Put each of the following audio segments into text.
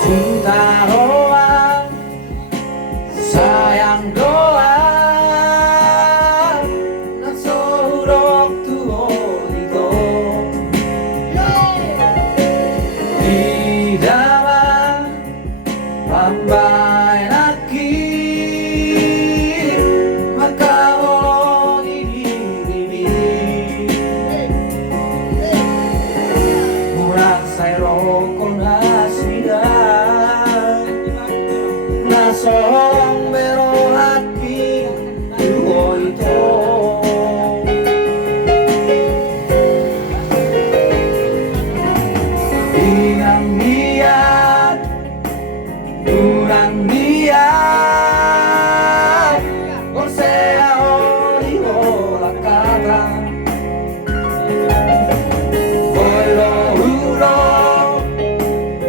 cinta doang, sayang doang, nasorok tuonigo di dalam lambai laki maka olong ini murang sayrokon asida nasorong bero hati duo itu dengan niat kurang niat Korsea oli hola kata Boy lo huro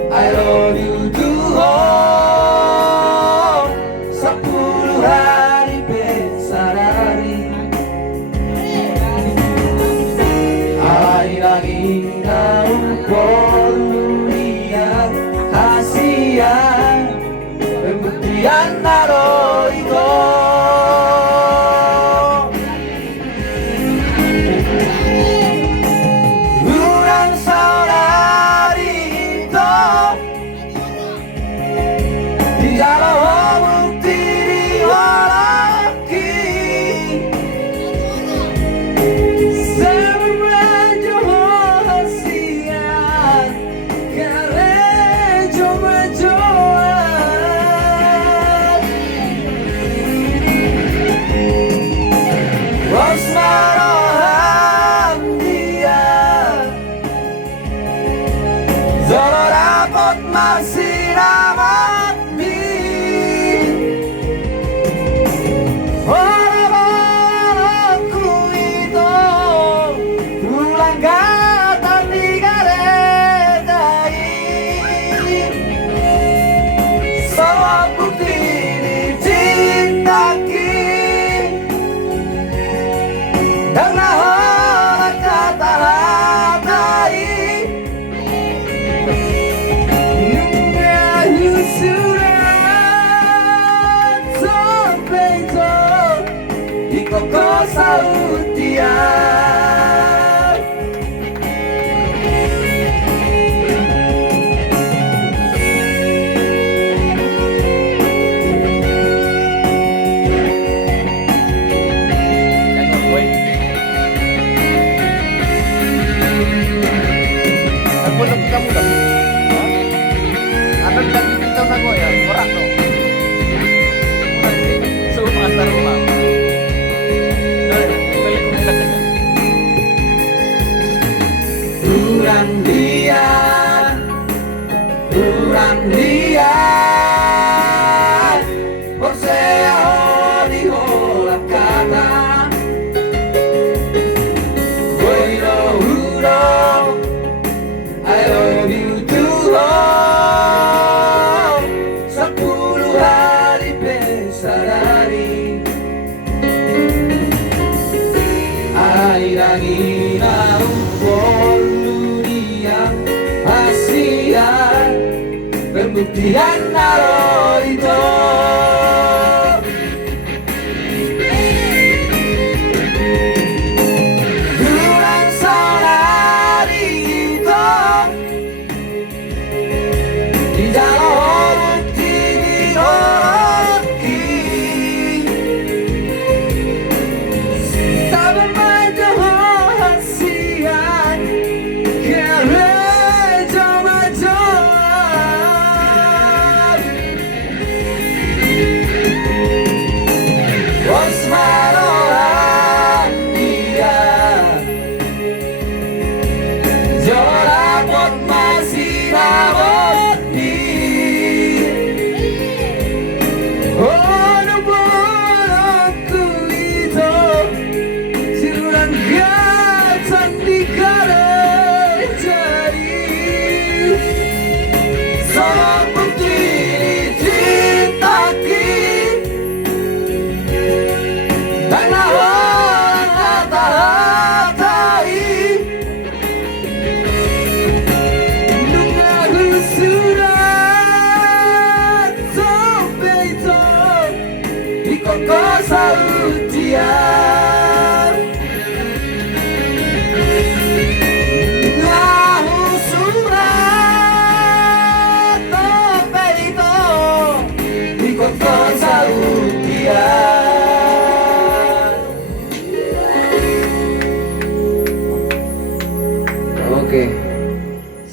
I love you too 10 hari besarari Alai lagi daun polulian Hasian Pembuktian naro itu Urang saudari itu Di jalan bukti di walaki Seberanjo hasian Kalejo majoan Wasmarohan dia Zolo dapat masih amat Orang-orangku itu Pulang gatan digaredain Semua bukti dicintaki Dan nahola kata hatai Nunggu surat sampai jauh Ikoko saut dia Aku lebih kamu dah. Ada bilang kita nak ya, korak tu. Semua asal rumah. Balik ke kita saja. Kurang dia Korsea oli hola kata Boy lo huro I love you too 10 hari besarari Ai lagi naung polulian Hasian Pembuktian naro itu Durang saudari itu Di jalan bukti dioraki Sabar majo hasian Kalejo majoan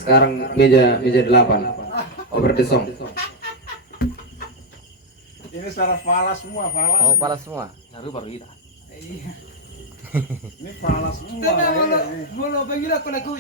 sekarang meja 8. Over the song. Ini suara falas semua, falas. Oh, palas semua. Baru kita. Ini falas semua. Mau lo bagi aku lagu